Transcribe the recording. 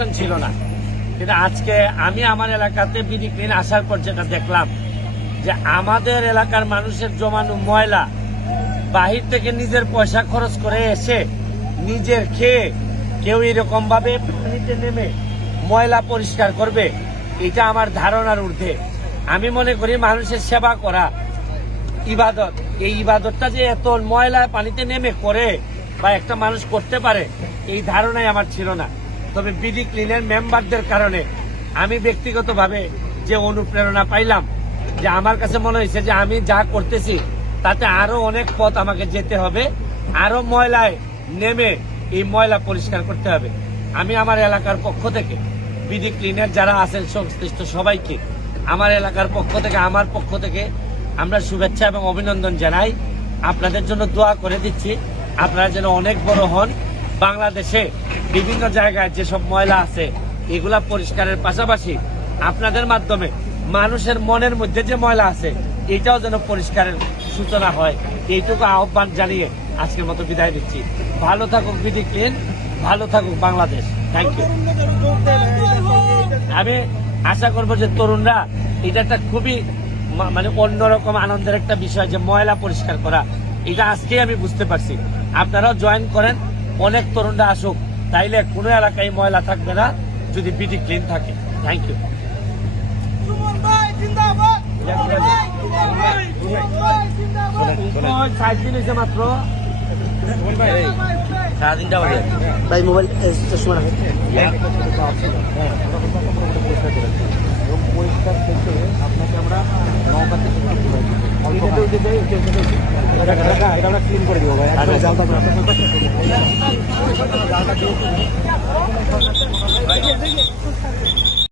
প্রশাসন ছিল না। কিন্তু আজকে আমি আমার এলাকাতে বিডি ক্লিন আসার পর যেটা দেখলাম যে আমাদের এলাকার মানুষের জমানো ময়লা বাহির থেকে নিজের পয়সা খরচ করে এসে নিজের খেয়ে কেউ এরকম ভাবে পানিতে নেমে ময়লা পরিষ্কার করবে, এটা আমার ধারণার ঊর্ধ্বে। আমি মনে করি মানুষের সেবা করা ইবাদত, এই ইবাদতটা যে এত ময়লা পানিতে নেমে করে বা একটা মানুষ করতে পারে এই ধারণাই আমার ছিল না। তবে বিডি ক্লিনের মেম্বারদের কারণে আমি ব্যক্তিগতভাবে যে অনুপ্রেরণা পাইলাম, যে আমার কাছে মনে হয়েছে যে আমি যা করতেছি তাতে আরো অনেক পথ আমাকে যেতে হবে, আরো ময়লায় নেমে এই ময়লা পরিষ্কার করতে হবে। আমি আমার এলাকার পক্ষ থেকে বিডি ক্লিনের যারা আছেন সংশ্লিষ্ট সবাইকে আমার এলাকার পক্ষ থেকে, আমার পক্ষ থেকে আমরা শুভেচ্ছা এবং অভিনন্দন জানাই। আপনাদের জন্য দোয়া করে দিচ্ছি, আপনারা যেন অনেক বড় হন। বাংলাদেশে বিভিন্ন জায়গায় যেসব ময়লা আছে এগুলা পরিষ্কারের পাশাপাশি আপনাদের মাধ্যমে মানুষের মনের মধ্যে যে ময়লা আছে এটাও যেন পরিষ্কারের সূচনা হয়, এইটুকু আহ্বান জানিয়ে আজকের মতো বিদায় দিচ্ছি। ভালো থাকুক বিডি ক্লিন, ভালো থাকুক বাংলাদেশ। Thank you. আমি আশা করবো যে তরুণরা এটা একটা খুবই মানে অন্যরকম আনন্দের একটা বিষয়, যে ময়লা পরিষ্কার করা, এটা আজকেই আমি বুঝতে পারছি। আপনারাও জয়েন করেন, অনেক তরুণরা আসুক, তাইলে কোনো এলাকায় ময়লা থাকবে না যদি বিডি ক্লিন থাকে। Thank you. সারাদিন হয়েছে মাত্র, সারাদিনটা হবে ভাই। মোবাইল চশমা রাখেন। এবং পরিষ্কার থেকে আপনাকে আমরা নৌকা থেকে এটা আমরা ক্লিন করে দিব ভাই।